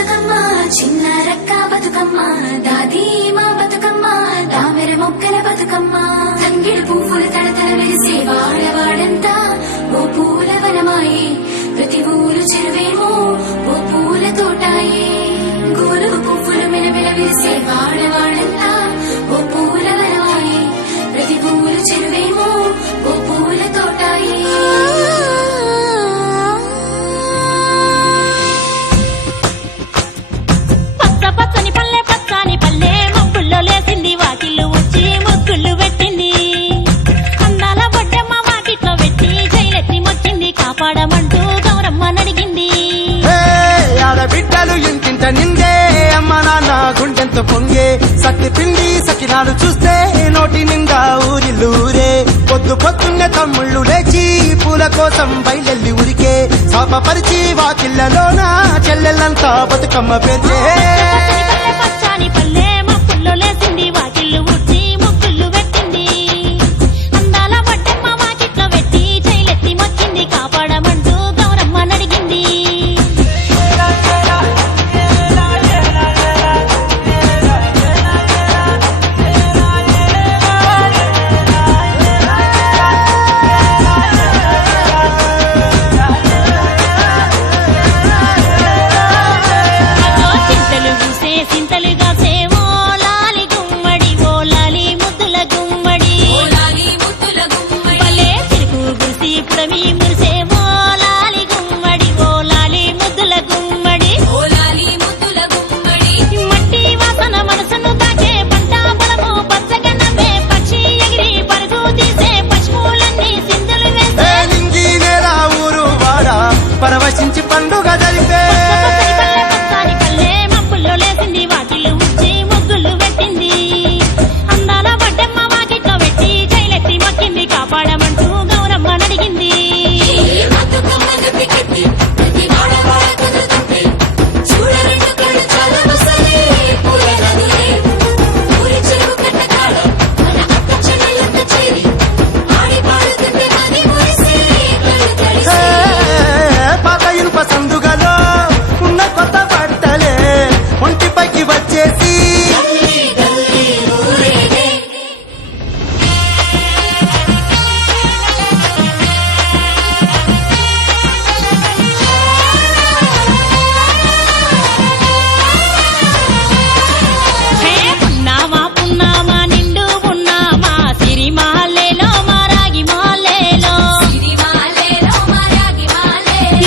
బతుకమ్మ చిన్న రక్క బతుకమ్మ దాది మా బతుకమ్మ దామెర మొక్కల బతుకమ్మ తంగిడు పువ్వులు తడతల వెలిసే వాడవాడంతా ఓ పూల వనమాయే ప్రతి ఊరు చెరువేమో ఓ పూల తోటాయే గోలు పువ్వులు మెలమెల వెలిసే వాడవాడంతా ఓ పూల వనమాయే ప్రతి ఊరు చెరువేమో ఓ పూల తోటాయే పచ్చని పల్లె పచ్చని పల్లె మబ్బుల్లో లేసింది వాకిళ్ళు వచ్చి ముగ్గుళ్ళు పెట్టింది అందాల బొడ్డమ్మ వాకిట్లో పెట్టి జైలెత్తి మొచ్చింది కాపాడమంటూ గౌరమ్మ నడిగింది ఆడబిడ్డలు ఇంటింట నిందే అమ్మ నాన్న గుండెంతో పొంగే సత్తి పిండి సకినాలు చూస్తే నోటి నిండా ఊరిల్లూరే పొద్దు పొద్దున్నే తమ్ముళ్ళు లేచి పూల కోసం బయలెల్లి ఉరికే శాపపరిచి వాకిళ్లలోన చెల్లెళ్ళంతా బతుకమ్మ పేర్చే పచ్చని పల్లె మబ్బుల్లో లేసింది వాకిళ్ళు వచ్చి ముగ్గుళ్ళు పెట్టింది అందాల బొడ్డమ్మ వాకిట్లో పెట్టి జైలెత్తి మొచ్చింది కాపాడమంటూ గౌరమ్మ నడిగింది చింతలుగా సేవో లాలి గుమ్మడి ఓ లాలి ముద్దుల గుమ్మడి భలే చిరుకు గుసి పుడమి మురిసేవో లాలి గుమ్మడి ఓ లాలి ముద్దుల గుమ్మడి మట్టి వాసన మనసును తాకే పంట పొలము పచ్చగా నవ్వే పక్షి ఎగిరి పరుగు తీసే పశువులన్నీ సింధులు వేసే నింగి నేల ఊరు వాడ పరవశించి పండుగ జరిపే పచ్చని పల్లె మబ్బుల్లో లేసింది వాకిళ్ళు ఉచ్చి ముగ్గుళ్ళు పెట్టింది అందాల బొడ్డమ్మ వాకిట్లో పెట్టి జైలెత్తి మొక్కింది కాపాడమంటూ గౌరమ్మ నడిగింది పాత ఇనుప సందుగలో ఉన్న కొత్త బట్టలే ఒంటిపైకి వచ్చేసి హే పున్నామా పున్నామా నిండు పున్నామా సిరిమాలేలో మా రాగి మాలేలో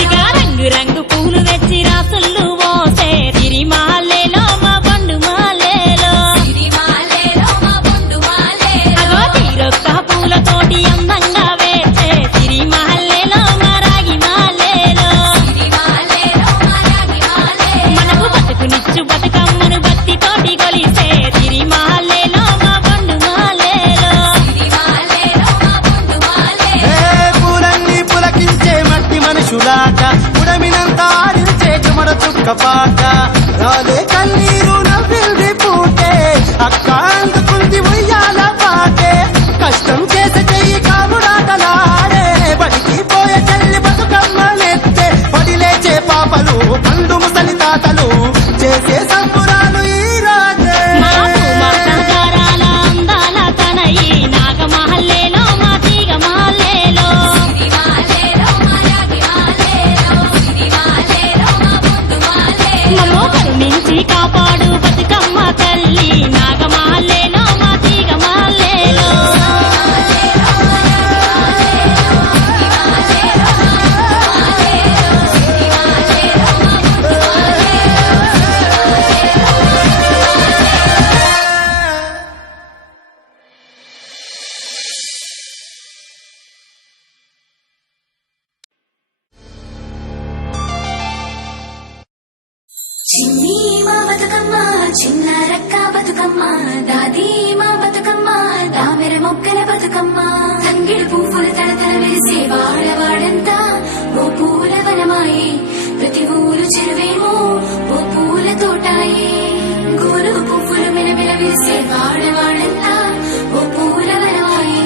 ఇక రంగు రంగు పూలు తెచ్చి రాసుళ్ళు మోసే సిరిమాలేలో మా బండు మాలేలో అగో తీరొక్క పూలతోటి అందంగా వేసే సిరిమాలేలో మా రాగి మాలేలో మనకు బతుకునిచ్చు బతుకమ్మను భక్తితోటి కొలిసే సిరిమాలేలో మా బండు మాలేలో పూలన్నీ పులకించే మట్టి మనుషులాట ఉడమినంత ఆడించే చెమర చుక్కపాట రాలే కన్నీరు నవ్వింది పూటే అక్క అందుకుంది ఉయ్యాల పాటే కష్టం చేసే చెయ్యి కాముడాటలాడే బడికి పోయే చెల్లి బతుకమ్మ నెత్తే పడి లేచే పాపలు పండు ముసలి తాతలు చేసే సంబురాలు ఈ రాజే మా సంసారాల అందాల తనయి నాగమహల్లేలో మా తీగ మహల్లేలో మమ్మో కరుణించి కాపాడు బతుకమ్మ తల్లి నాగమహల్లేలో మా తీగ మహల్లేలో చిన్ని మా బతుకమ్మ చిన్న రక్క బతుకమ్మ దాది మా బతుకమ్మ దామెర మొక్కల బతుకమ్మ తంగిడు పువ్వులు తడతల వెలిసే వాడవాడంతా ఓ పూల వనమాయే ప్రతి ఊరు చెరువేమో ఓ పూల తోటాయే గోలు పువ్వులు మెలమెల వెలిసే వాడవాడంతా ఓ పూల వనమాయే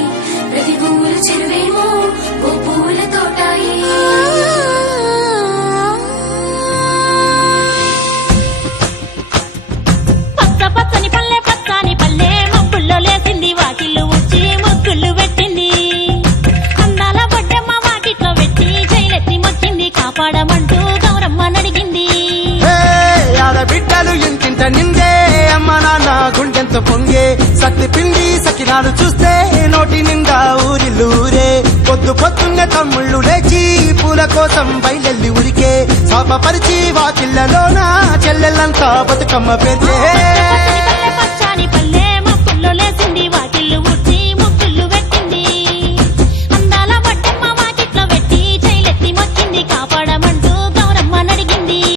ప్రతి ఊరు చెరువేమో ఓ పూల తోటాయే సత్తి పిండి సకినాలు చూస్తే నోటి నిండా ఊరిల్లూరే పొద్దు పొద్దున్నే తమ్ముళ్ళు లేచి పూల కోసం బయలెల్లి ఉరికే శాపపరిచి వాకిళ్లలోన చెల్లెళ్ళంతా బతుకమ్మ పేర్చే